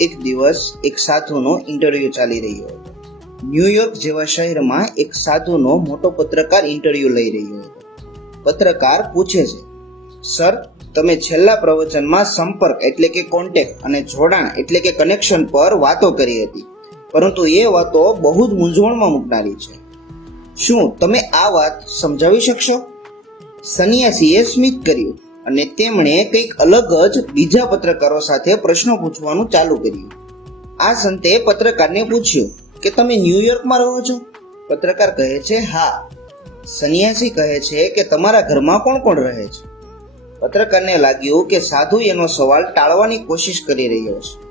એક દિવસ એક સાધુનો ઇન્ટરવ્યુ ચાલી રહ્યો હતો. ન્યુયોર્ક જેવા શહેરમાં એક સાધુનો મોટો પત્રકાર ઇન્ટરવ્યુ લઈ રહ્યો હતો. પત્રકાર પૂછે છે સર તમે છેલ્લા પ્રવચનમાં સંપર્ક એટલે કે કોન્ટેક્ટ અને જોડાણ એટલે કે કનેક્શન પર વાતો કરી હતી. પરંતુ એ વાતો બહુ જ મૂંઝવણમાં મૂકનારી છે. શું તમે આ વાત સમજાવી શકશો? સન્યાસીએ સ્મિત કર્યું. અને તેમણે કંઈક અલગ જ બીજા પત્રકારો સાથે પ્રશ્નો પૂછવાનું ચાલુ કર્યું. આ સંતે પત્રકારને પૂછ્યું કે તમે ન્યુયોર્કમાં રહો છો? પત્રકાર કહે છે, હા. સન્યાસી કહે છે કે, તમારા ઘરમાં કોણ કોણ રહે છે? પત્રકારને લાગ્યું કે સાધુ એનો સવાલ ટાળવાની કોશિશ કરી રહ્યો છે.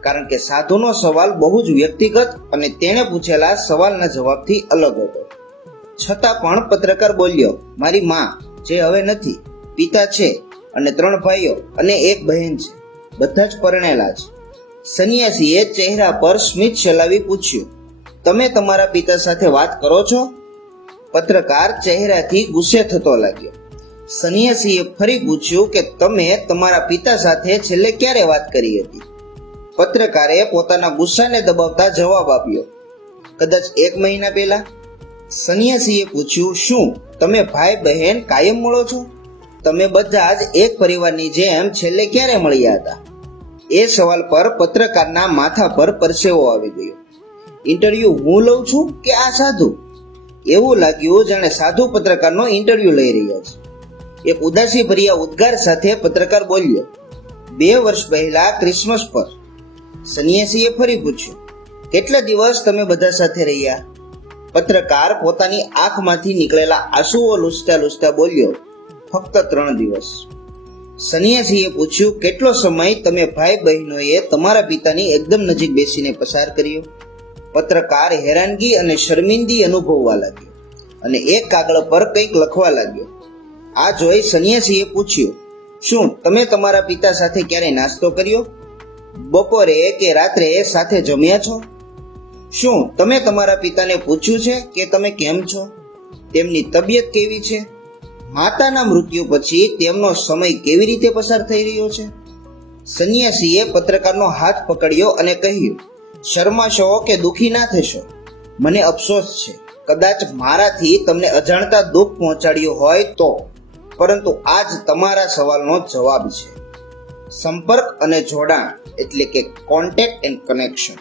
કારણ કે સાધુનો સવાલ બહુ જ વ્યક્તિગત અને તેણે પૂછેલા સવાલના જવાબથી અલગ હતો. છતાં પણ પત્રકાર બોલ્યો, મારી માં, જે હવે નથી પિતા છે અને ત્રણ ભાઈઓ અને એક બહેન છે. બધા જ પરણેલા છે. સન્યાસીએ ચહેરા પર સ્મિત ચલાવી પૂછ્યું, તમે તમારા પિતા સાથે વાત કરો છો? પત્રકાર ચહેરાથી ગુસ્સે થતો લાગ્યો. સન્યાસીએ ફરી પૂછ્યું કે, તમે તમારા પિતા સાથે છેલ્લે ક્યારે વાત કરી હતી? પત્રકારે પોતાના ગુસ્સાને દબાવતા જવાબ આપ્યો, કદાચ એક મહિના પહેલા. સન્યાસીએ પૂછ્યું, શું તમે ભાઈ બહેન કાયમ મળો છો? તમે બધા જ એક પરિવારની જેમ છેલ્લે ક્યારે મળ્યા હતા? એ સવાલ પર પત્રકારના માથા પર પરસેવો આવી ગયો. ઇન્ટરવ્યુ હું લઉં છું કે આ સાધુ? એવું લાગ્યું જાણે સાધુ પત્રકારનો ઇન્ટરવ્યુ લઈ રહ્યા છે. એક ઉદાસી ભર્યા ઉદ્ગાર સાથે પત્રકાર બોલ્યો, બે વર્ષ પહેલા ક્રિસમસ પર સન્યાસીએ ફરી પૂછ્યું, કેટલા દિવસ તમે બધા સાથે રહ્યા? પત્રકાર પોતાની આંખમાંથી નીકળેલા આંસુઓ લૂસતા લૂસતા બોલ્યો ફક્ત ત્રણ દિવસ. સન્યાસીએ પૂછ્યું, કેટલો સમય તમે ભાઈ બહેનોએ તમારા પિતાની એકદમ નજીક બેસીને પસાર કર્યો? પત્રકાર હેરાનગી અને શર્મિંદી અનુભવવા લાગ્યો અને એક કાગળ પર કંઈક લખવા લાગ્યો. આ જોઈ સન્યાસીએ પૂછ્યું, શું તમે તમારા પિતા સાથે ક્યારે નાસ્તો કર્યો? બપોરે કે રાત્રે સાથે જમ્યા છો? શું તમે તમારા પિતાને પૂછ્યું છે કે તમે કેમ છો? તેમની તબિયત કેવી છે? માતાના મૃત્યુ પછી તેમનો સમય કેવી રીતે પસાર થઈ રહ્યો છે? સંન્યાસીએ પત્રકારનો હાથ પકડ્યો અને કહ્યું, શર્માશો કે દુખી ના થશો? મને અફસોસ છે. કદાચ મારાથી તમને અજાણતા દુઃખ પહોંચાડ્યું હોય તો. પરંતુ આજ તમારા સવાલનો જવાબ છે. સંપર્ક અને જોડાણ એટલે કે કોન્ટેક્ટ એન્ડ કનેક્શન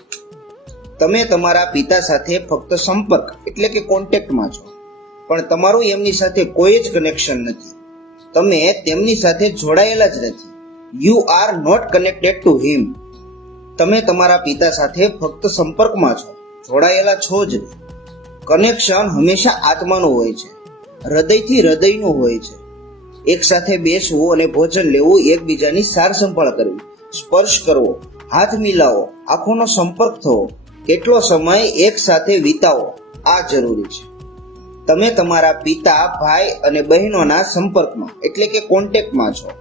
તમે તમારા પિતા સાથે ફક્ત સંપર્ક એટલે કે કોન્ટેક્ટમાં છો. પણ તમારું એમની સાથે કોઈ જ કનેક્શન નથી. તમે તેમની સાથે જોડાયેલા જ નથી. You are not connected to him તમે તમારા પિતા સાથે ફક્ત સંપર્કમાં છો. જોડાયેલા છો જ કનેક્શન હંમેશા આત્માનું હોય છે. હૃદયથી હૃદયનું હોય છે. એક સાથે બેસવું અને ભોજન લેવું એકબીજાની સાર સંભાળ કરવી. સ્પર્શ કરવો. હાથ મિલાવો. આંખોનો સંપર્ક થવો. કેટલો સમય એક સાથે વિતાવો. આ જરૂરી છે. તમે તમારા પિતા, ભાઈ અને બહેનોના સંપર્કમાં, એટલે કે કોન્ટેક્ટમાં છો.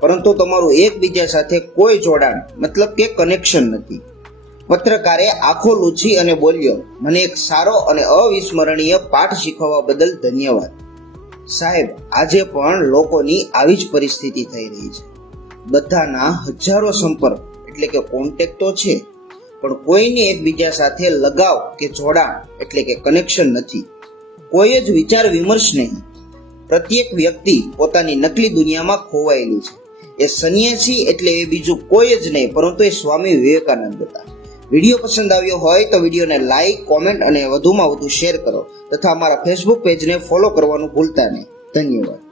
પરંતુ તમારું એકબીજા સાથે કોઈ જોડાણ, મતલબ કે કનેક્શન નથી. પત્રકારે આંખો લૂછી અને બોલ્યો, મને એક સારો અને અવિસ્મરણીય પાઠ શીખવવા બદલ ધન્યવાદ. સાહેબ, આજે પણ લોકોની આવી જ પરિસ્થિતિ થઈ રહી છે. બધાના હજારો સંપર્ક, એટલે કે કોન્ટેક તો છે, પણ કોઈને એકબીજા સાથે લગાવ કે જોડાણ, એટલે કે કનેક્શન નથી. કોઈ જ વિચાર વિમર્શ નહીં. પ્રત્યેક વ્યક્તિ પોતાની નકલી દુનિયામાં ખોવાયેલી છે. એ સન્યાસી એટલે એ બીજું કોઈ જ નહીં, પરંતુ એ સ્વામી વિવેકાનંદ હતા. વીડિયો પસંદ આવ્યો હોય તો વિડીયોને લાઈક કોમેન્ટ અને વધુમાં વધુ શેર કરો તથા અમારા ફેસબુક પેજને ફોલો કરવાનું ભૂલતા નહીં. ધન્યવાદ.